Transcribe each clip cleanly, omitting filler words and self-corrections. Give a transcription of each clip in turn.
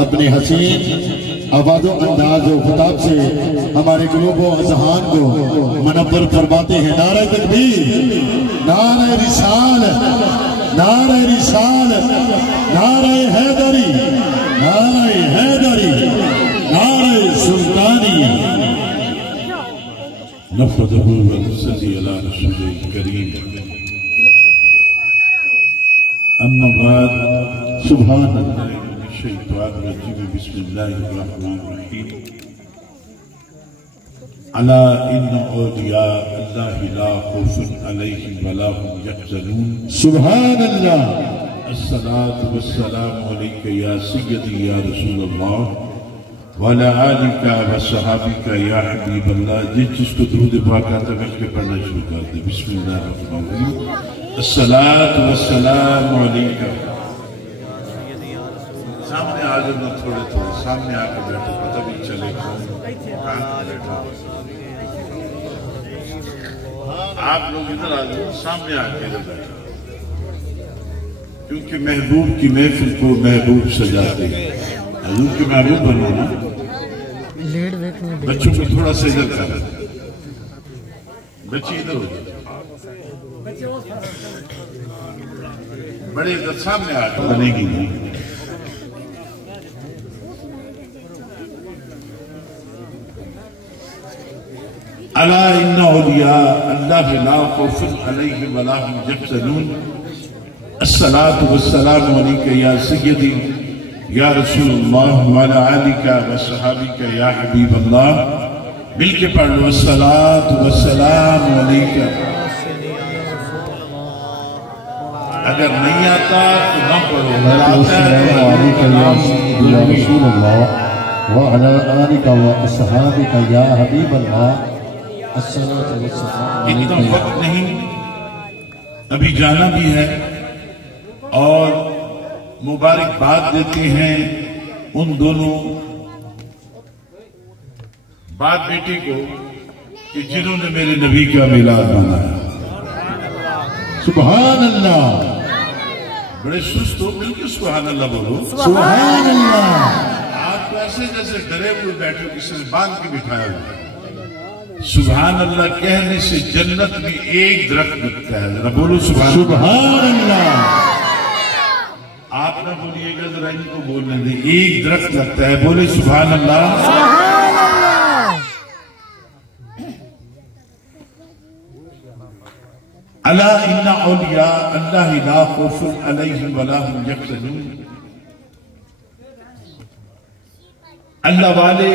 اپنے حسین آواز و انداز و خطاب سے ہمارے قلوب و اذہان کو منور فرماتے ہیں۔ نعرہ تکبیر، نعرہ رسالت، نعرہ رسالت، نعرہ حیدری، نعرہ حیدری، نعرہ سلطانی۔ نفذہ ونصلی علی رسول الکریم۔ اما بعد، سبحان اللہ من الشیطان الرجیم، بسم اللہ الرحمن الرحیم۔ الا ان اولیاء اللہ لا خوف علیہم ولا هم یحزنون۔ سبحان اللہ۔ الصلاة والسلام علیک یا سیدی یا رسول اللہ وعلی آلک و صحابک یا حبیب اللہ۔ جس کو درود پاک آتا ہے اس کے پڑھنا شروع کر دے۔ بسم اللہ الرحمن الرحیم۔ الصلاة والسلام علیکہ۔ سامنے آ جانا، تھوڑے سامنے آ کے بیٹھو، پتہ بھی چلے کہاں بیٹھا۔ آپ لوگ ادھر آ جاؤ، سامنے آ کے بیٹھو، کیونکہ محبوب کی محفل کو محبوب سجاتے ہیں۔ حضور کی محبوب بنو نا۔ بچوں کو تھوڑا سا ادھر کر، بچے ادھر ہو جائے، بڑے ادھر سامنے آ کے بنے گی نہیں۔ الا ان اولیاء اللہ لا خوف علیہم ولا هم یحزنون۔ الصلاة والسلام علیک یا سیدی یا رسول اللہ وعلی آلک و صحابک یا حبیب اللہ۔ مل کے پڑھ لو، الصلاة والسلام علیک۔ اگر نہیں آتا تو نہ پڑھو، السلام علیکم یا رسول اللہ وعلی آلک و صحابک یا حبیب اللہ۔ اتنا وقت نہیں، ابھی جانا بھی ہے، اور مبارکباد دیتے ہیں ان دونوں باپ بیٹی کو کہ جنہوں نے میرے نبی کا میلاد منایا۔ سبحان اللہ۔ بڑے سست ہو، مل کے سبحان اللہ بولو۔ سبحان اللہ۔ آپ تو ایسے جیسے ڈرے ہوئے بیٹھے ہو، کسی نے باندھ کے بٹھایا ہوا۔ سبحان اللہ کہنے سے جنت میں ایک درخت لگتا ہے، ذرا بولو سبحان اللہ۔ آپ نہ بولیے گا، ذرا ان کو بولنے دیں۔ ایک درخت لگتا ہے، بولے سبحان اللہ۔ سبحان اللہ۔ الا ان اولیاء اللہ لا خوف علیہم ولا هم یحزنون۔ اللہ والے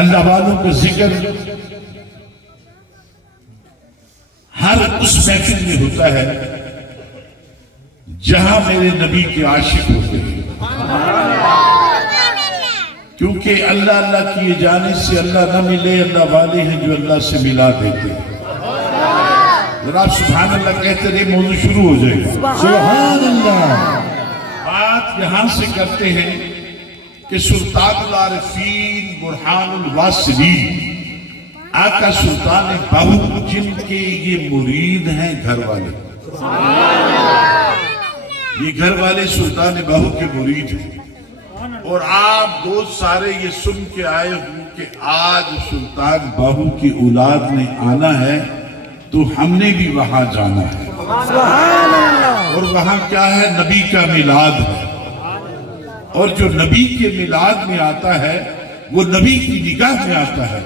اللہ والوں کا ذکر ہر اس محفل میں ہوتا ہے جہاں میرے نبی کے عاشق ہوتے ہیں، کیونکہ اللہ اللہ کیے جانے سے اللہ نہ ملے، اللہ والے ہیں جو اللہ سے ملا دیتے ہیں۔ ذرا آپ سبحان اللہ کہتے رہے، موضوع شروع ہو جائے گا۔ سبحان اللہ۔ بات یہاں سے کرتے ہیں کہ سلطان العارفین برہان الواصلین آقا سلطان باہو، جن کے یہ مرید ہیں گھر والے، یہ گھر والے سلطان باہو کے مرید ہیں، اور آپ دوست سارے یہ سن کے آئے ہوں کہ آج سلطان باہو کی اولاد نے آنا ہے تو ہم نے بھی وہاں جانا ہے، اور وہاں کیا ہے؟ نبی کا میلاد ہے، اور جو نبی کے میلاد میں آتا ہے وہ نبی کی نگاہ میں آتا ہے،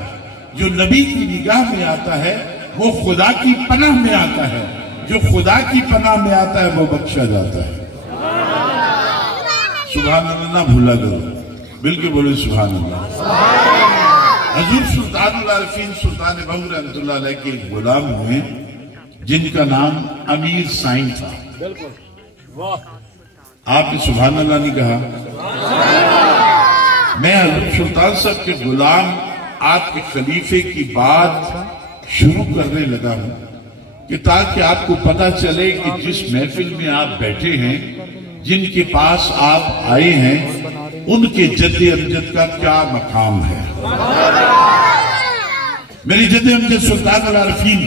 جو نبی کی نگاہ میں آتا ہے وہ خدا کی پناہ میں آتا ہے، جو خدا کی پناہ میں آتا ہے وہ بخشا جاتا ہے۔ سبحان اللہ نہ بھولا کرو، بلکہ بولے سبحان اللہ۔ حضور سلطان العارفین سلطان باہو رحمۃ اللہ علیہ کے غلام ہوئے جن کا نام امیر سائن تھا۔ آپ نے سبحان اللہ نہیں کہا؟ میں حضرت سلطان صاحب کے غلام آپ کے خلیفے کی بات شروع کرنے لگا ہوں کہ تاکہ آپ کو پتہ چلے کہ جس محفل میں آپ بیٹھے ہیں، جن کے پاس آپ آئے ہیں، ان کے جد امجد کا کیا مقام ہے۔ میری جد امجد سلطان العارفین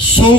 100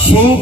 100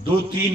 2-3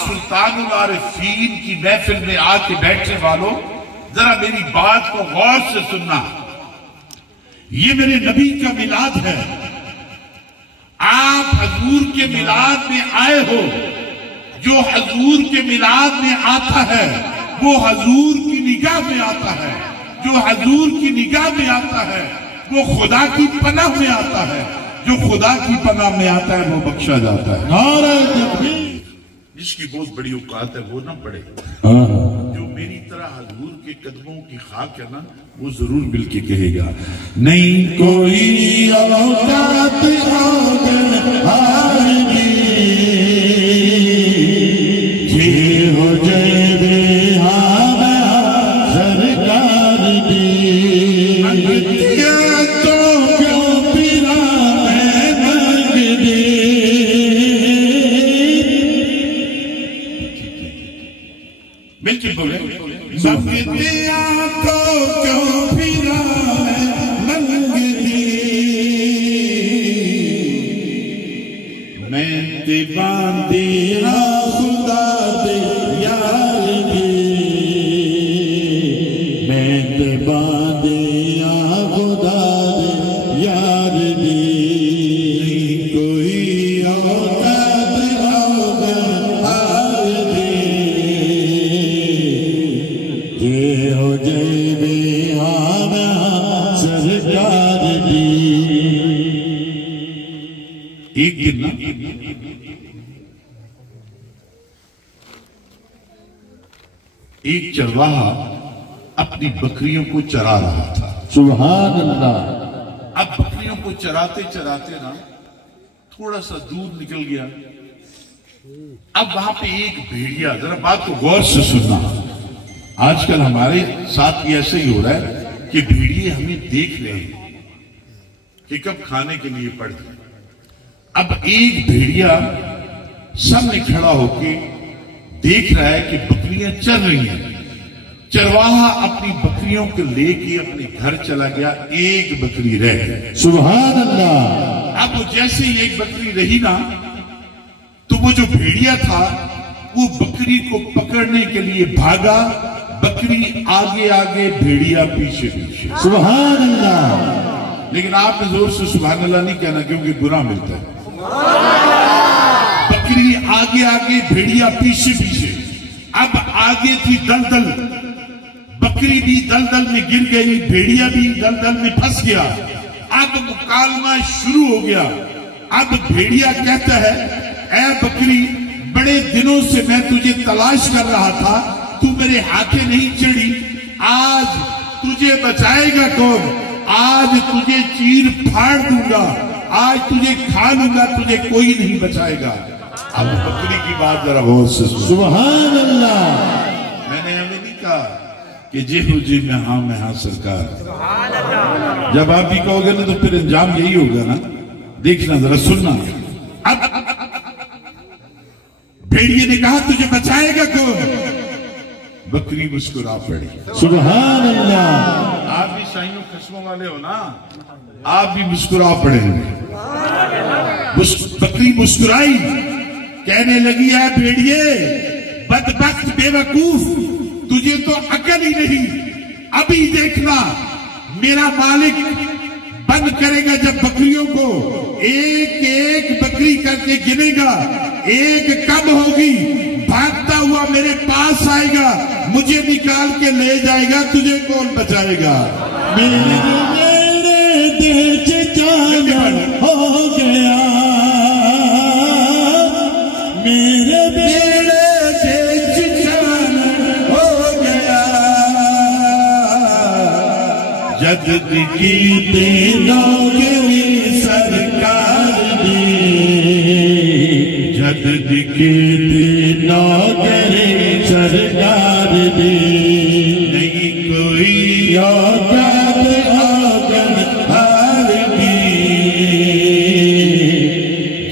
سلطان العارفین کی محفل میں آ کے بیٹھنے والوں ذرا میری بات کو غور سے سننا. یہ میرے نبی کا میلاد ہے. آپ حضور کے میلاد میں آئے ہو. جو حضور کے میلاد میں آتا ہے وہ حضور کی نگاہ میں آتا ہے. جو حضور کی نگاہ میں آتا ہے وہ خدا کی پناہ میں آتا ہے. جو خدا کی پناہ میں آتا ہے وہ بخشا جاتا ہے. نعرہ تکبیر. جس کی بہت بڑی اوقات ہے وہ نہ پڑے. جو میری طرح حضور کے قدموں کی خاک ہے نا وہ ضرور مل کے کہے گا. نہیں کوئی اوقات آگن آرمی جی ہو جائے بے ہاں سرکار دی انگتیاں تو کیوں پیرا میں مانگ دی. مل کے بولے انگتیاں تو کیوں پیرا میں مانگ دی. میں تے باندھی خدا دے یار دی. میں تے باندھی خدا دے یار دی. کوئی اوقات آگن آردی جے ہو جائے بے ہاں سرکار دی. ایک دن نا ایک چرواہا اپنی بکریوں کو چرا رہا تھا. سبحان اللہ. اب بکریوں کو چراتے چراتے نا تھوڑا سا دور نکل گیا. اب وہاں پہ ایک بھیڑیا، ذرا بات کو غور سے سننا. آج کل ہمارے ساتھ یہ ایسے ہی ہو رہا ہے کہ بھیڑیے ہمیں دیکھ رہے ہیں کہ کب کھانے کے لیے پڑ جائے. اب ایک بھیڑیا سامنے کھڑا ہو کے دیکھ رہا ہے کہ بکریاں چر رہی ہیں. چرواہا اپنی بکریوں کو لے کے اپنے گھر چلا گیا. ایک بکری رہ گئی. سبحان اللہ. اب جیسے ہی ایک بکری رہی نا تو وہ جو بھیڑیا تھا وہ بکری کو پکڑنے کے لیے بھاگا. بکری آگے آگے بھیڑیا پیچھے پیچھے. سبحان اللہ. لیکن آپ نے زور سے سبحان اللہ نہیں کہنا کیونکہ گناہ ملتا ہے. بکری آگے آگے بھیڑیا پیچھے پیچھے. اب آگے تھی دلدل. بکری بھی دلدل میں گر گئی. بھیڑیا بھی دلدل میں پھنس گیا. اب مکالمہ شروع ہو گیا. اب بھیڑیا کہتا ہے اے بکری بڑے دنوں سے میں تجھے تلاش کر رہا تھا. تو میرے ہاتھے نہیں چڑھی. آج تجھے بچائے گا کون؟ آج تجھے چیر پھاڑ دوں گا. آج تجھے کھا لوں گا. تجھے کوئی نہیں بچائے گا. اب بکری کی بات ذرا غور سے سنو. سبحان اللہ. میں نے ہمیں نہیں کہا کہ جی ہو جی میں ہاں سرکار. جب آپ بھی کہو گے نا تو پھر انجام یہی ہوگا نا. دیکھنا ذرا سننا. اب بھیڑیے نے کہا تجھے بچائے گا کون؟ بکری مسکرا پڑی. سبحان اللہ. آپ بھی سائیوں قسموں والے ہو نا. آپ بھی مسکرا پڑے. بکری مسکرائی. کہنے لگی ہے بھیڑیے بدبخت بے وقوف تجھے تو عقل ہی نہیں. ابھی دیکھنا میرا مالک بند کرے گا جب بکریوں کو ایک ایک بکری کر کے گنے گا. ایک کم ہوگی بھاگتا ہوا میرے پاس آئے گا. مجھے نکال کے لے جائے گا. تجھے کون بچائے گا؟ میرے دل چچان ہو گیا. میرے بیڑے سے چچان ہو گیا. جد کی دینوں گری سرکار دی. جد کی دینوں گری سرکار دی. نہیں کوئی اوقات آگن آردی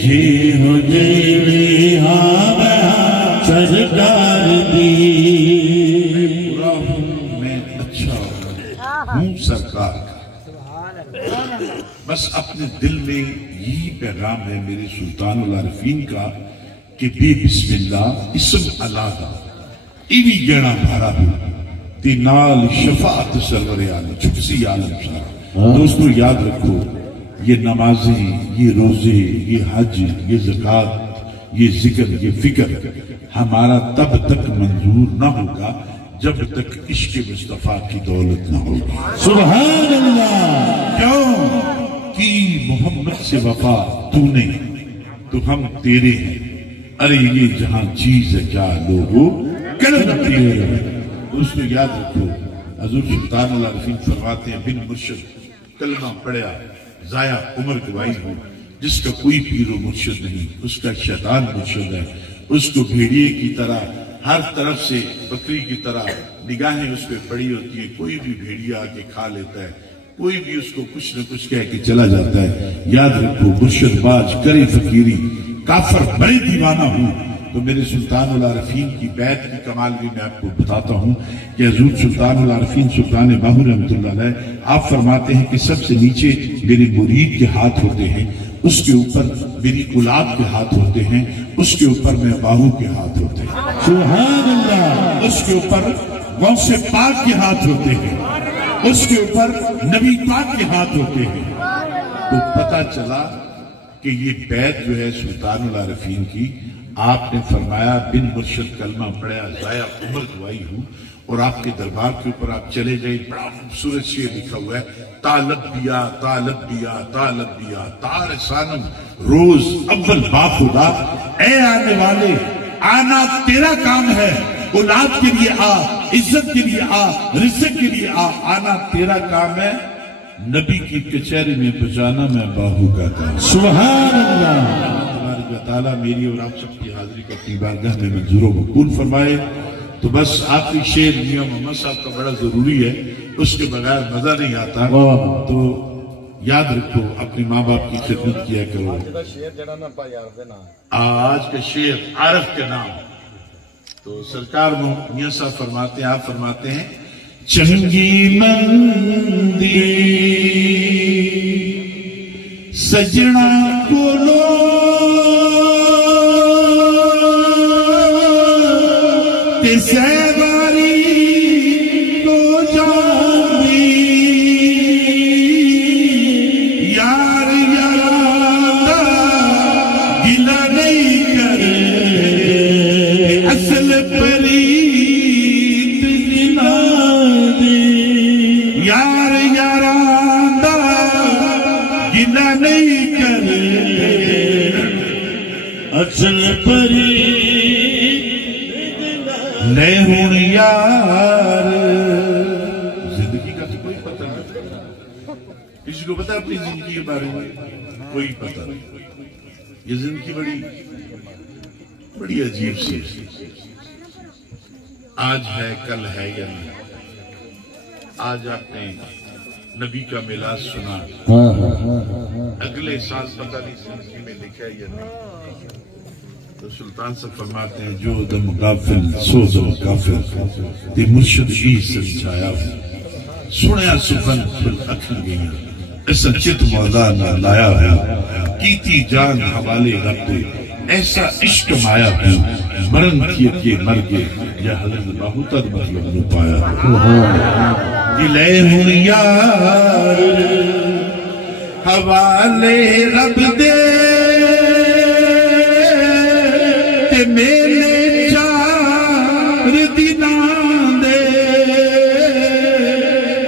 جی ہو جی ہاں میں سرکار دی. برا ہوں میں اچھا ہوں سرکار. بس اپنے دل میں یہی پیغام ہے میرے سلطان العارفین کا کہ بے بسم اللہ اسم اللہ دا ایوی گینا بھارا بھی تی نال شفاعت سرور عالم چھکسی عالم شاہ. دوستو یاد رکھو یہ نمازیں، یہ روزے، یہ حج، یہ زکوٰۃ، یہ ذکر، یہ فکر ہمارا تب تک منظور نہ ہوگا جب تک عشق مصطفیٰ کی دولت نہ ہوگی. سبحان اللہ. کیوں کہ محمد سے وفا تو نے تو ہم تیرے ہیں. ارے یہ جہاں چیز ہے کیا لوگو کرم تیرے. دوستو یاد رکھو حضور سلطان العارفین فرماتے ہیں بن مرشد کلمہ پڑھیا ضائع عمر گوائی ہو. جس کا کوئی پیر و مرشد نہیں اس کا شیطان مرشد ہے. اس کو بھیڑیے کی طرح ہر طرف سے بکری کی طرح نگاہیں اس پہ پڑی ہوتی ہے. کوئی بھی بھیڑیا آ کے کھا لیتا ہے, کوئی بھی اس کو کچھ نہ کچھ کہہ کے چلا جاتا ہے. یاد رکھو مرشد باز کرے فقیری کافر بڑے دیوانہ ہوں. تو میرے سلطان العارفین کی بیعت کی کمال بھی میں آپ کو بتاتا ہوں کہ حضور سلطان العارفین سلطان باہو رحمۃ اللہ علیہ آپ فرماتے ہیں کہ سب سے نیچے میرے مرید کے ہاتھ ہوتے ہیں, اس کے اوپر میری اولاد کے ہاتھ ہوتے ہیں, اس کے اوپر میں باہو کے ہاتھ ہوتے ہیں. سبحان اللہ. اس کے اوپر غوث پاک کے ہاتھ ہوتے ہیں, اس کے اوپر نبی پاک کے ہاتھ ہوتے ہیں. تو پتہ چلا کہ یہ بیعت جو ہے سلطان العارفین کی آپ نے فرمایا بن مرشد کلمہ پڑھیا ضائع عمر گوائی ہوں. اور آپ کے دربار کے اوپر آپ چلے گئے بڑا خوبصورت شعر لکھا ہوا ہے طالب بیا طالب بیا طالب بیا تار سانم روز اول با خدا. اے آنے والے آنا تیرا کام ہے, اولاد کے لیے آ, عزت کے لیے آ, رزق کے لیے آ, آنا تیرا کام ہے. نبی کی کچہری میں بجانا میں باہو کا کام. سبحان اللہ. تبارک و تعالیٰ میری اور آپ سب کی حاضری کو اپنی بارگاہ میں منظور و مقبول فرمائے. تو بس آخری شعر میاں محمد صاحب کا بڑا ضروری ہے, اس کے بغیر مزہ نہیں آتا. تو یاد رکھو اپنے ماں باپ کی خدمت کیا کرو. آج کا شعر عارف کے نام. تو سرکار میاں صاحب فرماتے ہیں, آپ فرماتے ہیں چنگی مندی سجنا کولو تے سہباری کو جاندی یار یارا گلا نہیں کرے اصل پریت گلا دے. یار یارا گلا نہیں کرے اصل پری لے ہوں یار. زندگی کا تو کوئی پتہ نہیں, کسی کو پتہ اپنی زندگی کے بارے میں کوئی پتہ نہیں. یہ زندگی بڑی عجیب سی ہے. آج ہے کل ہے یا نہیں. آج آپ نے نبی کا میلاد سنا, اگلے سال پتہ نہیں زندگی میں لکھا ہے یا نہیں. تو سلطان سے فرماتے ہیں جو دم غافل سو دم غافل تے مرشد ہی سمجھایا سنیا سخن پھل اکھن گئیاں ایسا چت مولا نہ لایا ہے کیتی جان حوالے رب دے ایسا عشق مایا ہے مرن کیے کے مر گئے یا حضرت باہو تد مطلب نو پایا. دلے ہوں یار حوالے رب دے میرے چار دنان دے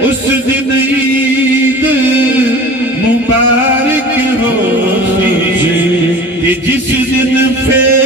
اس دن عید مبارک ہو سی جس دن پھر